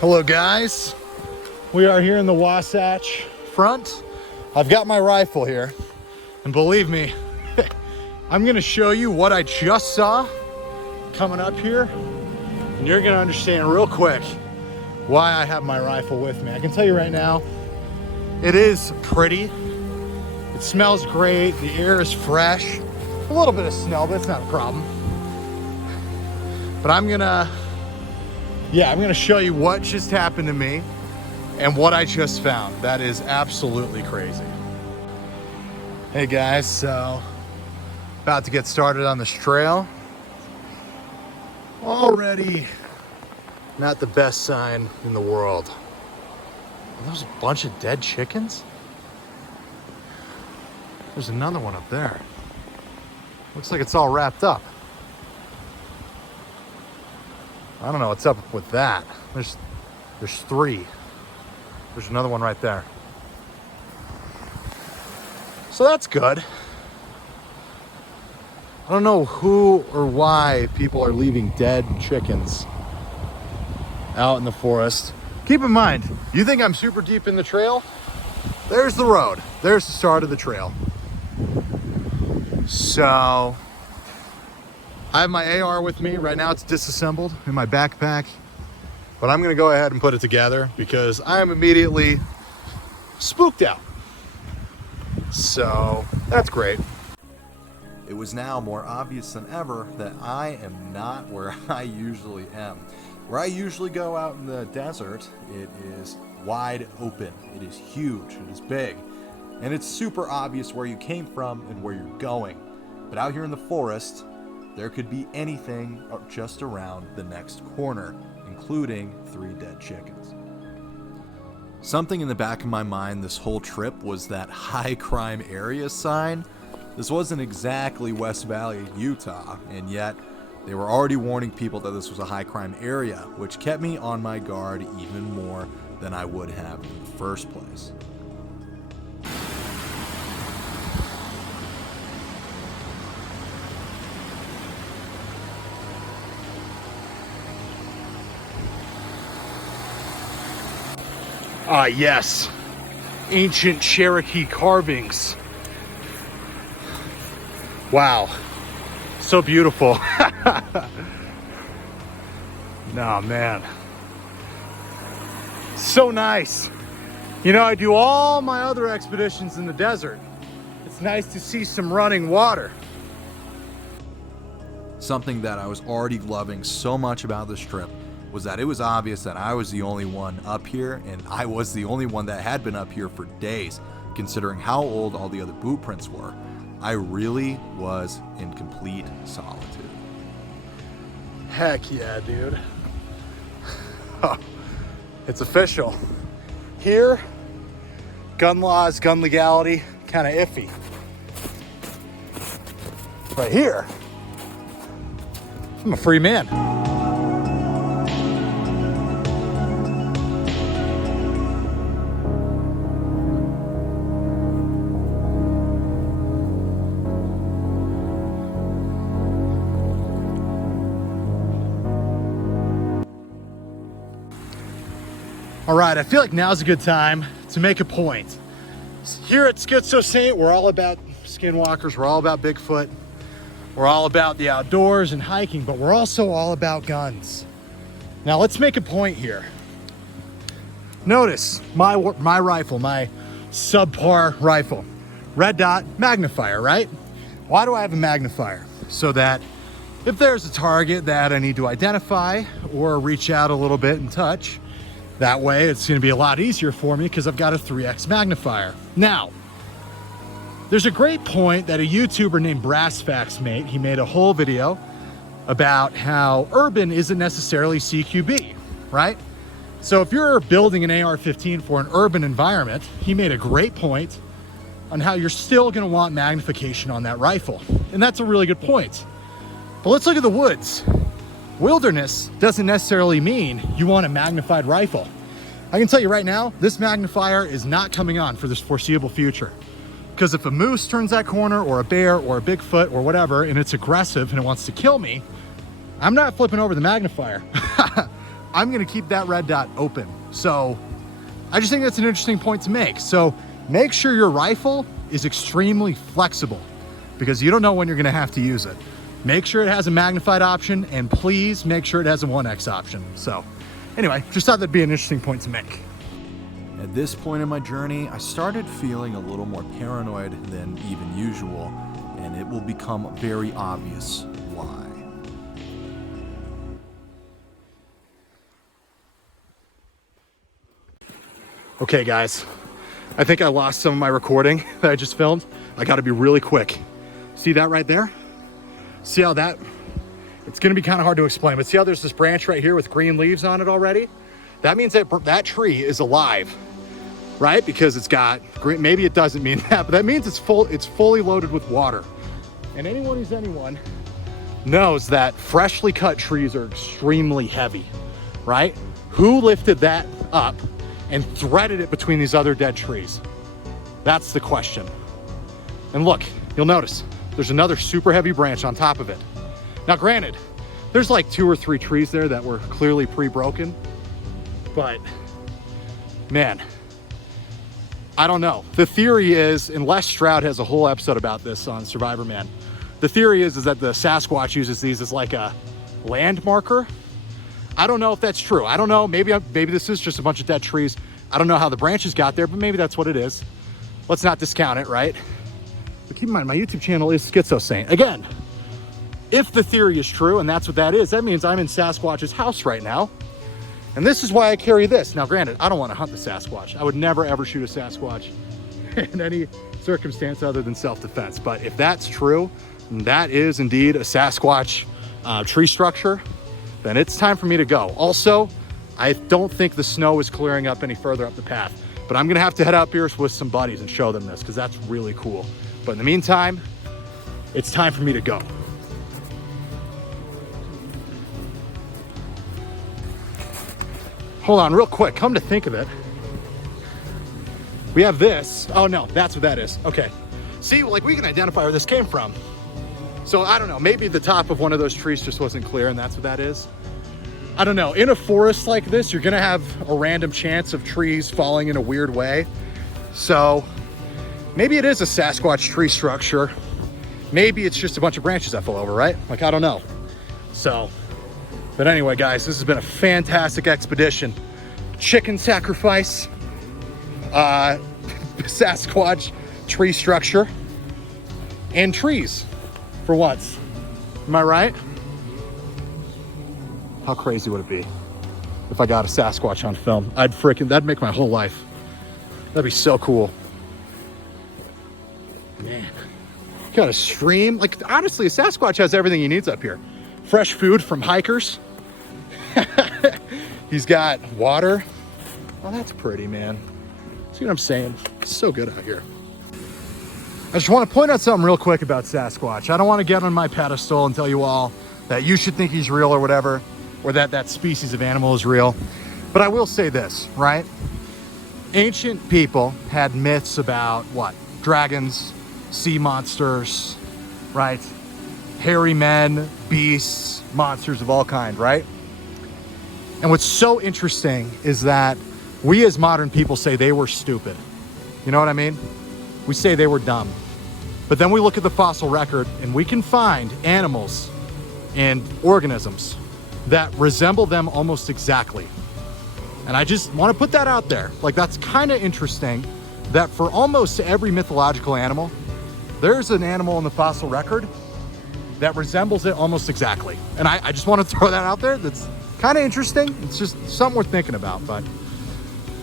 Hello guys, we are here in the Wasatch Front. I've got my rifle here, and believe me, I'm gonna show you what I just saw coming up here, and you're gonna understand real quick why I have my rifle with me. I can tell you right now, it is pretty. It smells great, the air is fresh. A little bit of snow, but it's not a problem. But I'm gonna show you what just happened to me and what I just found. That is absolutely crazy. Hey guys, so about to get started on this trail. Already not the best sign in the world. Are those a bunch of dead chickens? There's another one up there. Looks like it's all wrapped up. I don't know what's up with that. There's three. There's another one right there. So that's good. I don't know who or why people are leaving dead chickens out in the forest. Keep in mind, you think I'm super deep in the trail? There's the road. There's the start of the trail. So I have my AR with me. Right now it's disassembled in my backpack, but I'm gonna go ahead and put it together because I am immediately spooked out. So that's great. It was now more obvious than ever that I am not where I usually am. Where I usually go out in the desert, it is wide open, it is huge, it is big, and it's super obvious where you came from and where you're going. But out here in the forest, there could be anything just around the next corner, including 3 dead chickens. Something in the back of my mind this whole trip was that high crime area sign. This wasn't exactly West Valley, Utah, and yet they were already warning people that this was a high crime area, which kept me on my guard even more than I would have in the first place. Ah, yes. Ancient Cherokee carvings. Wow. So beautiful. No, man. So nice. You know, I do all my other expeditions in the desert. It's nice to see some running water. Something that I was already loving so much about this trip was that it was obvious that I was the only one up here, and I was the only one that had been up here for days, considering how old all the other boot prints were. I really was in complete solitude. Heck yeah, dude. Oh, it's official. Here, gun laws, gun legality, kind of iffy. But here, I'm a free man. All right, I feel like now's a good time to make a point. Here at SchizoSaint, we're all about skinwalkers, we're all about Bigfoot, we're all about the outdoors and hiking, but we're also all about guns. Now let's make a point here. Notice my rifle, my subpar rifle. Red dot magnifier, right? Why do I have a magnifier? So that if there's a target that I need to identify or reach out a little bit and touch, that way it's gonna be a lot easier for me because I've got a 3x magnifier. Now, there's a great point that a YouTuber named Brassfax made. He made a whole video about how urban isn't necessarily CQB, right? So if you're building an AR-15 for an urban environment, he made a great point on how you're still gonna want magnification on that rifle. And that's a really good point. But let's look at the woods. Wilderness doesn't necessarily mean you want a magnified rifle. I can tell you right now, this magnifier is not coming on for this foreseeable future. Because if a moose turns that corner, or a bear, or a Bigfoot, or whatever, and it's aggressive and it wants to kill me, I'm not flipping over the magnifier. I'm gonna keep that red dot open. So I just think that's an interesting point to make. So make sure your rifle is extremely flexible because you don't know when you're gonna have to use it. Make sure it has a magnified option, and please make sure it has a 1x option. So anyway, just thought that'd be an interesting point to make. At this point in my journey, I started feeling a little more paranoid than even usual, and it will become very obvious why. Okay guys, I think I lost some of my recording that I just filmed. I gotta be really quick. See that right there? See how that, it's gonna be kind of hard to explain, but see how there's this branch right here with green leaves on it already? That means that that tree is alive, right? Because it's got green, maybe it doesn't mean that, but that means it's fully loaded with water. And anyone who's anyone knows that freshly cut trees are extremely heavy, right? Who lifted that up and threaded it between these other dead trees? That's the question. And look, you'll notice there's another super heavy branch on top of it. Now granted, there's like 2 or 3 trees there that were clearly pre-broken, but man, I don't know. The theory is, and Les Stroud has a whole episode about this on Survivor Man. The theory is that the Sasquatch uses these as like a land marker. I don't know if that's true. I don't know, maybe this is just a bunch of dead trees. I don't know how the branches got there, but maybe that's what it is. Let's not discount it, right? But keep in mind, my YouTube channel is SchizoSaint. Again, if the theory is true, and that's what that is, that means I'm in Sasquatch's house right now. And this is why I carry this. Now, granted, I don't want to hunt the Sasquatch. I would never, ever shoot a Sasquatch in any circumstance other than self-defense. But if that's true, and that is indeed a Sasquatch tree structure, then it's time for me to go. Also, I don't think the snow is clearing up any further up the path, but I'm gonna have to head up here with some buddies and show them this because that's really cool. But in the meantime, it's time for me to go. Hold on real quick, come to think of it. We have this. Oh no, that's what that is. Okay. See, like we can identify where this came from. So I don't know, maybe the top of one of those trees just wasn't clear and that's what that is. I don't know, in a forest like this, you're gonna have a random chance of trees falling in a weird way. So maybe it is a Sasquatch tree structure. Maybe it's just a bunch of branches that fell over, right? Like, I don't know. So, but anyway, guys, this has been a fantastic expedition. Chicken sacrifice, Sasquatch tree structure, and trees for once. Am I right? How crazy would it be if I got a Sasquatch on film? That'd make my whole life. That'd be so cool. Man, you got a stream. Like, honestly, a Sasquatch has everything he needs up here. Fresh food from hikers. He's got water. Oh, that's pretty, man. See what I'm saying? It's so good out here. I just want to point out something real quick about Sasquatch. I don't want to get on my pedestal and tell you all that you should think he's real or whatever, or that that species of animal is real. But I will say this, right? Ancient people had myths about what? Dragons, sea monsters, right? Hairy men, beasts, monsters of all kind, right? And what's so interesting is that we as modern people say they were stupid. You know what I mean? We say they were dumb. But then we look at the fossil record and we can find animals and organisms that resemble them almost exactly. And I just want to put that out there. Like, that's kind of interesting that for almost every mythological animal, there's an animal in the fossil record that resembles it almost exactly. And I just want to throw that out there. That's kind of interesting. It's just something worth thinking about. But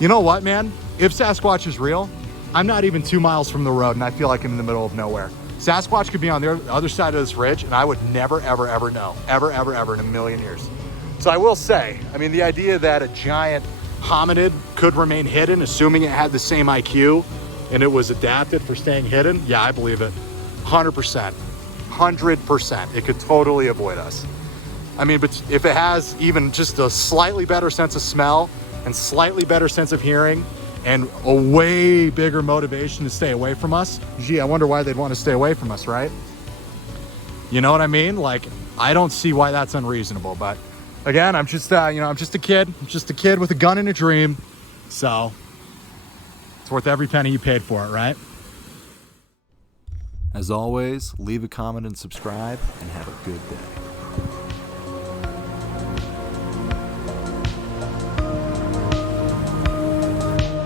you know what, man? If Sasquatch is real, I'm not even 2 miles from the road and I feel like I'm in the middle of nowhere. Sasquatch could be on the other side of this ridge and I would never, ever, ever know. Ever, ever, ever in a million years. So I will say, I mean, the idea that a giant hominid could remain hidden, assuming it had the same IQ and it was adapted for staying hidden, yeah, I believe it. 100%. 100%. It could totally avoid us. I mean, but if it has even just a slightly better sense of smell and slightly better sense of hearing and a way bigger motivation to stay away from us, gee, I wonder why they'd want to stay away from us, right? You know what I mean? Like, I don't see why that's unreasonable, but Again, I'm just, I'm just a kid. I'm just a kid with a gun and a dream. So it's worth every penny you paid for it, right? As always, leave a comment and subscribe, and have a good day.